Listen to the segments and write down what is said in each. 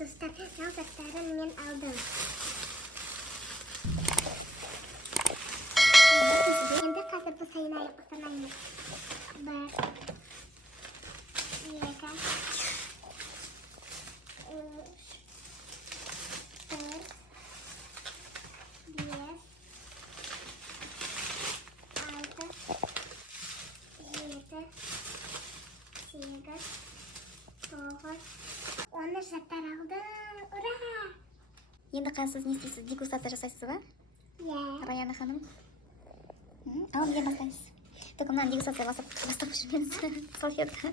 Dostlar, alacaklarım men aldım. Endi kasırda sayın ayıqlamayın. 1, 2, 3, 4, 5, 6, 7, 8, 9, 10 жатар aldım. Ура! Енді қазір не істейсіз? Дегустация жасайсыз ба? Иә. Раяна ханым. Ал, неге бастаймыз? Только мынаны дегустация бастап жүрмеңіз. Салфетка.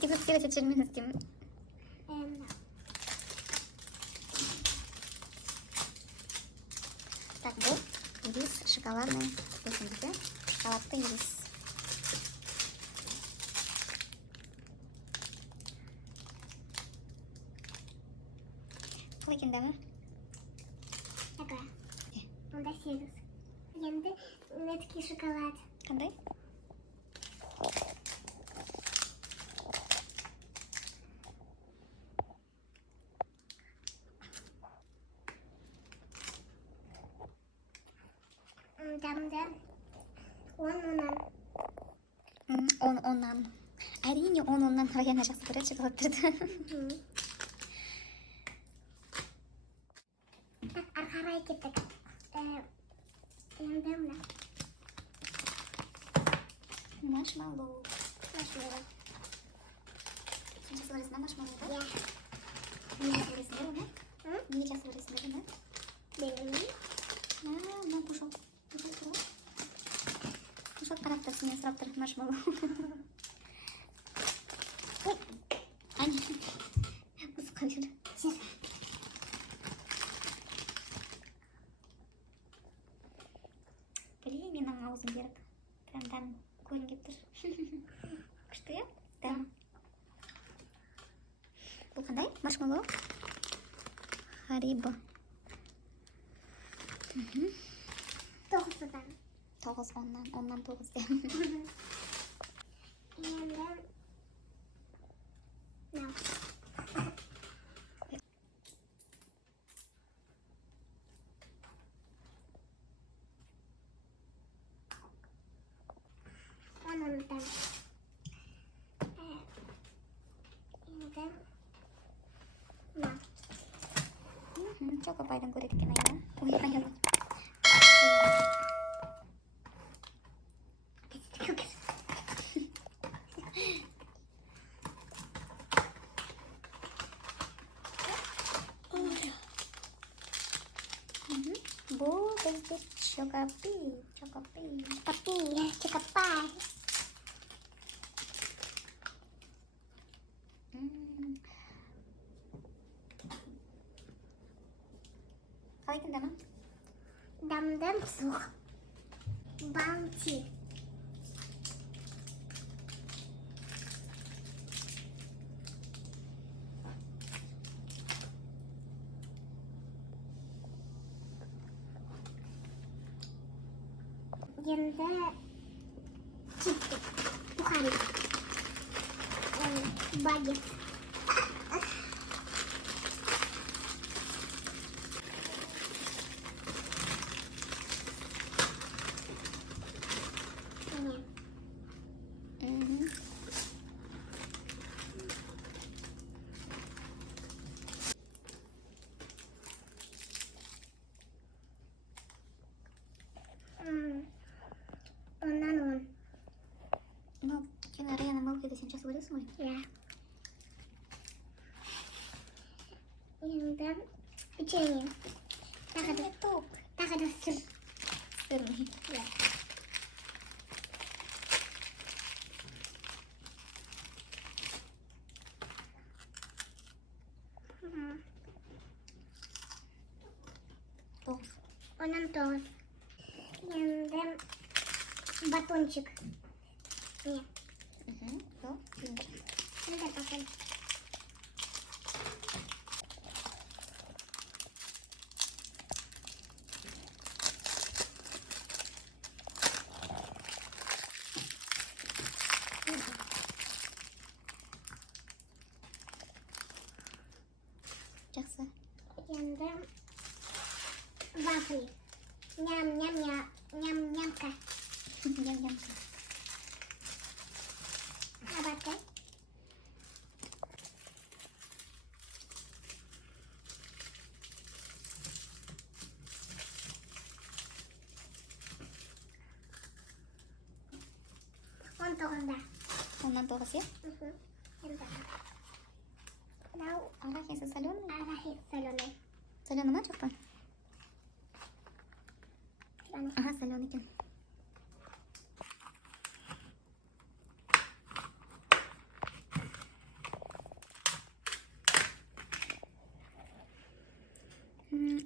Дегустировать етіп жүрмеңіз деймін. Так, бұл ирис шоколадный вкусный. Шоколадты ирис. Қалай екен дәмі? Ага. Онда 8. Енді нетки шоколад. Қандай? Дамда 10-10. 10-10-нан. Әрине 10-10-нан Раяна жақсы көреді шоколадтарды. Так, арқарай кеттік. Енді мына. Маршмеллоу. Маршмеллоу. Сен жақсы көресің ба маршмеллоуды? Иә. Неге жақсы көресіңдер оны? Неге жақсы көресіңдер оны? Білмеймін. Мына пушок. Пушок тұр ғой. Пушок қарап тұр, сенен сұрап тұр маршмеллоу. Ой, Аня. Бұзыққа жүр. Жүр. Блин, менің аузым берік. Прям дәм көрініп тұр. Күшті, иә? Дәм. Бұл қандай? Маршмеллоу? Харибо. 9-10. 9-10-нан. 10-нан 9 дәм. Енді мынау. Онындан. Енді мынау. Чокопайдан көреді екен Аяна. Ой, Аяна. Бұл бізде чокопай. Чокопай. Қалай екен дәмі? Дамдам суық. Баунти. Енді чипсы. Сухарик. Багет. Ondan 10. Ну, сен Раяна мылқиды сен жақсы көресің ғой? Иә. Енді печенье. Тағы да сыр. Сырный. Иә. Ondan 9. Енді батончик. Міне. Бұл Киндер. Киндер батон. жақсы. Енді вафли. Ням-ням-ням-нямка. Ням-нямка. Набаттай. Он тоғында. 10-нан 9, иә? Енді мынау Арахисы соленый. арахис соленый. Соленый ма, жоқ па? Соленый. Ага, соленый екен.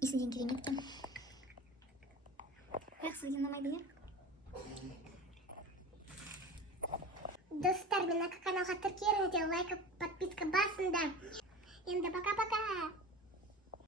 Исіден керемет екен. Бірақ сізге ұнамайды, иә? Достар, менің каналға тіркеліңіздер, лайк, подписка басыңдар. Енді пока-пока.